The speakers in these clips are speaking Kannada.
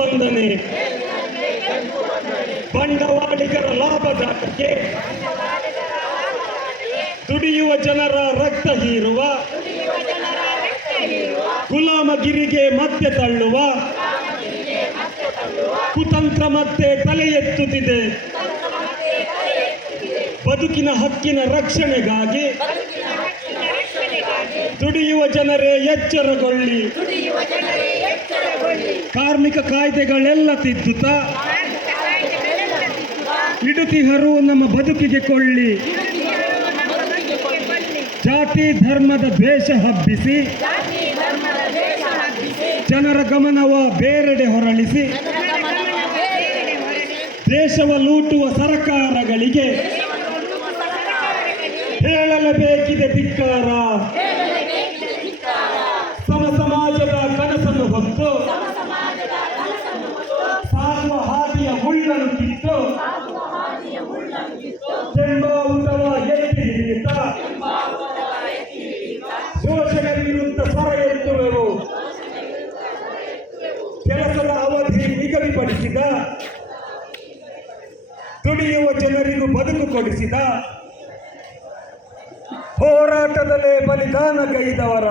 ವಂದನೆ. ಬಂಡವಾಳಿಗರ ಲಾಭದಾಟಕ್ಕೆ ದುಡಿಯುವ ಜನರ ರಕ್ತ ಹೀರುವ ಗುಲಾಮಗಿರಿಗೆ ಮತ್ತೆ ತಳ್ಳುವ ಕುತಂತ್ರ ಮತ್ತೆ ತಲೆ ಎತ್ತುತ್ತಿದೆ. ಬದುಕಿನ ಹಕ್ಕಿನ ರಕ್ಷಣೆಗಾಗಿ ದುಡಿಯುವ ಜನರೇ ಎಚ್ಚರಗೊಳ್ಳಿ. ಕಾರ್ಮಿಕ ಕಾಯ್ದೆಗಳೆಲ್ಲ ತಿದ್ದುತ್ತಾ ಇಡುತ್ತಿಹರು ನಮ್ಮ ಬದುಕಿಗೆ ಕೊಳ್ಳಿ. ಜಾತಿ ಧರ್ಮದ ದ್ವೇಷ ಹಬ್ಬಿಸಿ ಜನರ ಗಮನವ ಬೇರೆಡೆ ಹೊರಳಿಸಿ ದೇಶವ ಲೂಟುವ ಸರ್ಕಾರಗಳಿಗೆ ಹೇಳಲೇಬೇಕಿದೆ ಧಿಕ್ಕಾರ. ಸಮ ಸಮಾಜದ ಕನಸನ್ನು ಹೊತ್ತು ಸಾಗುವ ಹಾದಿಯ ಮುಳ್ಳನ್ನು ಕಿತ್ತು ಬೆಂಬಾವುತವ ಎತ್ತಿ ಹಿಡಿಯುತ್ತ ಶೋಷಣೆ ವಿರುದ್ಧ ಸ್ವರ ಎತ್ತುವೆವು. ಕೆಲಸದ ಅವಧಿ ನಿಗದಿಪಡಿಸಿದ ದುಡಿಯುವ ಜನರಿಗೂ ಬದುಕು ಕೊಡಿಸಿದ ಹೋರಾಟದಲ್ಲೇ ಬಲಿದಾನಗೈದವರ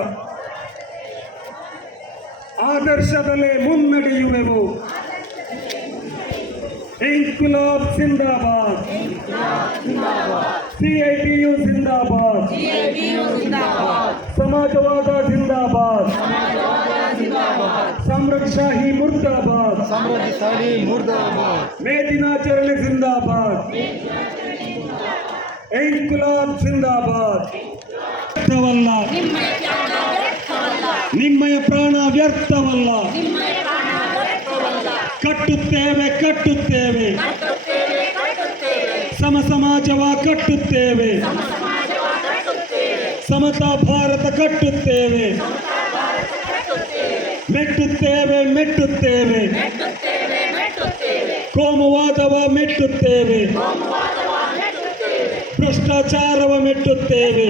ಆದರ್ಶದಲ್ಲೇ ಮುನ್ನಡೆಯುವೆವು. ಇನ್ಕುಲಾಬ್ ಜಿಂದಾಬಾದ್, ಸಿಐಟಿಯು ಜಿಂದಾಬಾದ್, ಸಮಾಜವಾದ ಜಿಂದಾಬಾದ್, ಸಾಮ್ರಾಜ್ಯಶಾಹಿ ಮುರ್ದಾಬಾದ್, ಮೇ ದಿನಾಚರಣೆ ಜಿಂದಾಬಾದ್, ಇನ್ಕುಲಾಬ್ ಜಿಂದಾಬಾದ್. ನಿಮ್ಮಯ ಪ್ರಾಣ ವ್ಯರ್ಥವಲ್ಲ. ಕಟ್ಟುತ್ತೇವೆ ಕಟ್ಟುತ್ತೇವೆ ಸಮ ಸಮಾಜವ ಕಟ್ಟುತ್ತೇವೆ. ಸಮತಾ ಭಾರತ ಕಟ್ಟುತ್ತೇವೆ. ಮೆಟ್ಟುತ್ತೇವೆ ಮೆಟ್ಟುತ್ತೇವೆ ಕೋಮುವಾದವ ಮೆಟ್ಟುತ್ತೇವೆ. ಭ್ರಷ್ಟಾಚಾರವ ಮೆಟ್ಟುತ್ತೇವೆ.